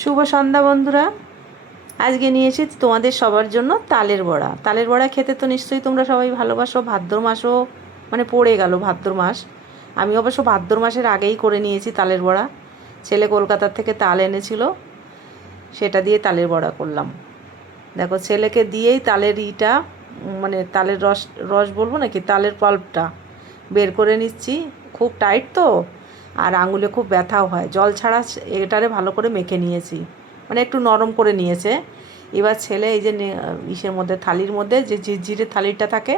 শুভ সন্ধ্যা বন্ধুরা। আজকে নিয়ে এসেছি তোমাদের সবার জন্য তালের বড়া। তালের বড়া খেতে তো নিশ্চয়ই তোমরা সবাই ভালোবাসো। ভাদ্র মাসও মানে পড়ে গেল ভাদ্র মাস। আমি অবশ্য ভাদ্র মাসের আগেই করে নিয়েছি তালের বড়া। ছেলে কলকাতার থেকে তাল এনেছিল, সেটা দিয়ে তালের বড়া করলাম। দেখো, ছেলেকে দিয়েই তালের মানে তালের রস রস বলবো নাকি, তালের পাল্পটা বের করে নিচ্ছি। খুব টাইট তো, আর আঙুলে খুব ব্যথাও হয়। জল ছাড়া এটারে ভালো করে মেখে নিয়েছি, মানে একটু নরম করে নিয়েছে। এবার ছেলে এই যে ইসের মধ্যে, থালির মধ্যে যে ঝিরঝিরে থালিটা থাকে,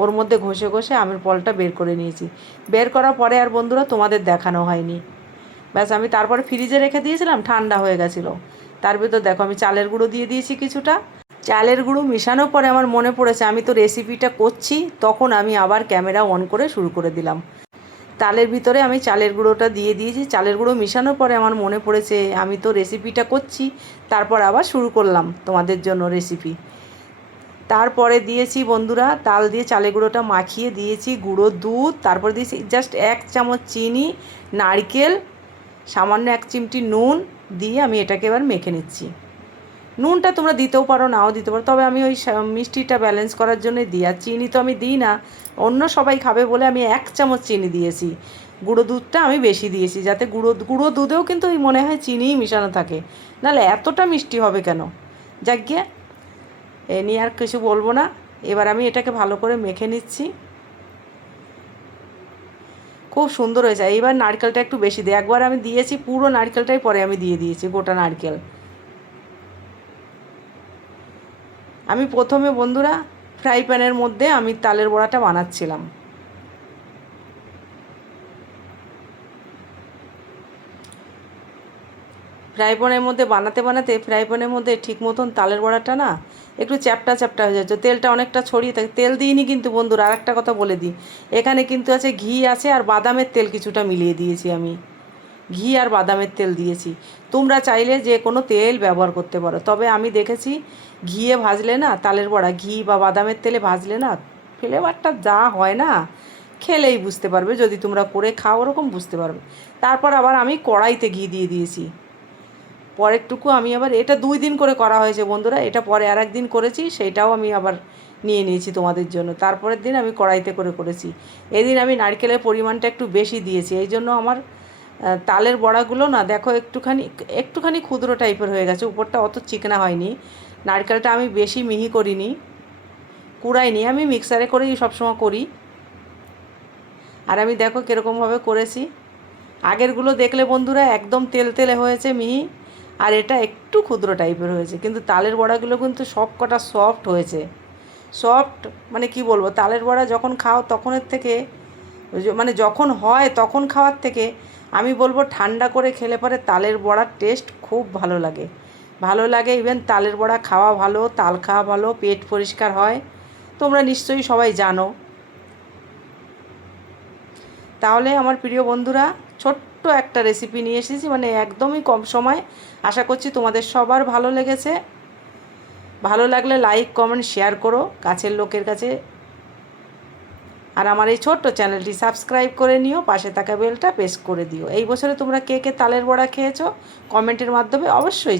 ওর মধ্যে ঘষে ঘষে আমের পলটা বের করে নিয়েছি। বের করার পরে আর বন্ধুরা তোমাদের দেখানো হয়নি। ব্যাস, আমি তারপরে ফ্রিজে রেখে দিয়েছিলাম, ঠান্ডা হয়ে গেছিলো। তার ভিতর দেখো আমি চালের গুঁড়ো দিয়ে দিয়েছি কিছুটা। চালের গুঁড়ো মেশানোর পরে আমার মনে পড়েছে আমি তো রেসিপিটা করছি, তখন আমি আবার ক্যামেরা অন করে শুরু করে দিলাম। তালের ভিতরে আমি চালের গুঁড়োটা দিয়ে দিয়েছি। চালের গুঁড়ো মেশানোর পরে আমার মনে পড়েছে আমি তো রেসিপিটা করছি, তারপর আবার শুরু করলাম তোমাদের জন্য রেসিপি। তারপরে দিয়েছি বন্ধুরা, তাল দিয়ে চালের গুঁড়োটা মাখিয়ে দিয়েছি গুঁড়ো দুধ, তারপর দিয়েছি জাস্ট 1 চামচ চিনি, নারকেল, সামান্য 1 চিমটি নুন দিয়ে আমি এটাকে এবার মেখে নিচ্ছি। নুনটা তোমরা দিতেও পারো, নাও দিতে পারো, তবে আমি ওই মিষ্টিটা ব্যালেন্স করার জন্যই দিই। আর চিনি তো আমি দিই না, অন্য সবাই খাবে বলে আমি 1 চামচ চিনি দিয়েছি। গুঁড়ো দুধটা আমি বেশি দিয়েছি, যাতে গুঁড়ো দুধেও কিন্তু ওই মনে হয় চিনিই মিশানো থাকে, নাহলে এতটা মিষ্টি হবে কেন। যাক গিয়ে, এ নিয়ে আর কিছু বলবো না। এবার আমি এটাকে ভালো করে মেখে নিচ্ছি। খুব সুন্দর হয়েছে। এইবার নারকেলটা একটু বেশি দিই, একবার আমি দিয়েছি পুরো নারকেলটাই, পরে আমি দিয়ে দিয়েছি গোটা নারকেল। আমি প্রথমে বন্ধুরা ফ্রাই প্যানের মধ্যে আমি তালের বড়াটা বানাচ্ছিলাম। ফ্রাই প্যানের মধ্যে বানাতে বানাতে ফ্রাই প্যানের মধ্যে ঠিক মতন তালের বড়াটা না একটু চ্যাপটা চ্যাপটা হয়ে যাচ্ছে, তেলটা অনেকটা ছড়িয়ে থাকে। তেল দিইনি কিন্তু বন্ধুরা, আর একটা কথা বলে দিই, এখানে কিন্তু আছে ঘি আছে, আর বাদামের তেল কিছুটা মিলিয়ে দিয়েছি আমি। ঘি আর বাদামের তেল দিয়েছি। তোমরা চাইলে যে কোনো তেল ব্যবহার করতে পারো, তবে আমি দেখেছি ঘিয়ে ভাজলে না তালের বড়া, ঘি বা বাদামের তেলে ভাজলে না ফ্লেভারটা যা হয় না, খেলেই বুঝতে পারবে, যদি তোমরা করে খাও ওরকম বুঝতে পারবে। তারপর আবার আমি কড়াইতে ঘি দিয়ে দিয়েছি। পরেরটুকু আমি আবার, এটা 2 দিন করে করা হয়েছে বন্ধুরা, এটা পরে আর একদিন করেছি, সেইটাও আমি আবার নিয়ে নিয়েছি তোমাদের জন্য। তারপরের দিন আমি কড়াইতে করে করেছি। এদিন আমি নারকেলের পরিমাণটা একটু বেশি দিয়েছি, এই জন্য আমার তালের বড়াগুলো না দেখো একটুখানি একটুখানি ক্ষুদ্র টাইপের হয়ে গেছে, উপরটা অত চিকনা হয়নি। নারকেলটা আমি বেশি মিহি করিনি, কুড়াইনি, আমি মিক্সারে করেই সবসময় করি। আর আমি দেখো কীরকমভাবে করেছি। আগেরগুলো দেখলে বন্ধুরা একদম তেলতেলে হয়েছে মিহি, আর এটা একটু ক্ষুদ্র টাইপের হয়েছে, কিন্তু তালের বড়াগুলো কিন্তু সব কটা সফট হয়েছে। সফট মানে কি বলবো, তালের বড়া যখন খাও তখনের থেকে, মানে যখন হয় তখন খাওয়ার থেকে আমি বলবো ঠান্ডা করে খেলে পরে তালের বড়ার টেস্ট খুব ভালো লাগে। ভালো লাগে, ইভেন তালের বড়া খাওয়া ভালো, তাল খাওয়া ভালো, পেট পরিষ্কার হয়, তোমরা নিশ্চয়ই সবাই জানো। তাহলে আমার প্রিয় বন্ধুরা, ছোট্ট একটা রেসিপি নিয়ে এসেছি, মানে একদমই কম সময়। আশা করছি তোমাদের সবার ভালো লেগেছে। ভালো লাগলে লাইক কমেন্ট শেয়ার করো কাছের লোকের কাছে, আর আমার এই ছোট্ট চ্যানেলটি সাবস্ক্রাইব করে নিও, পাশে থাকা বেলটা প্রেস করে দিও। এই বছরে তোমরা কে কে তালের বড়া খেয়েছো কমেন্টের মাধ্যমে অবশ্যই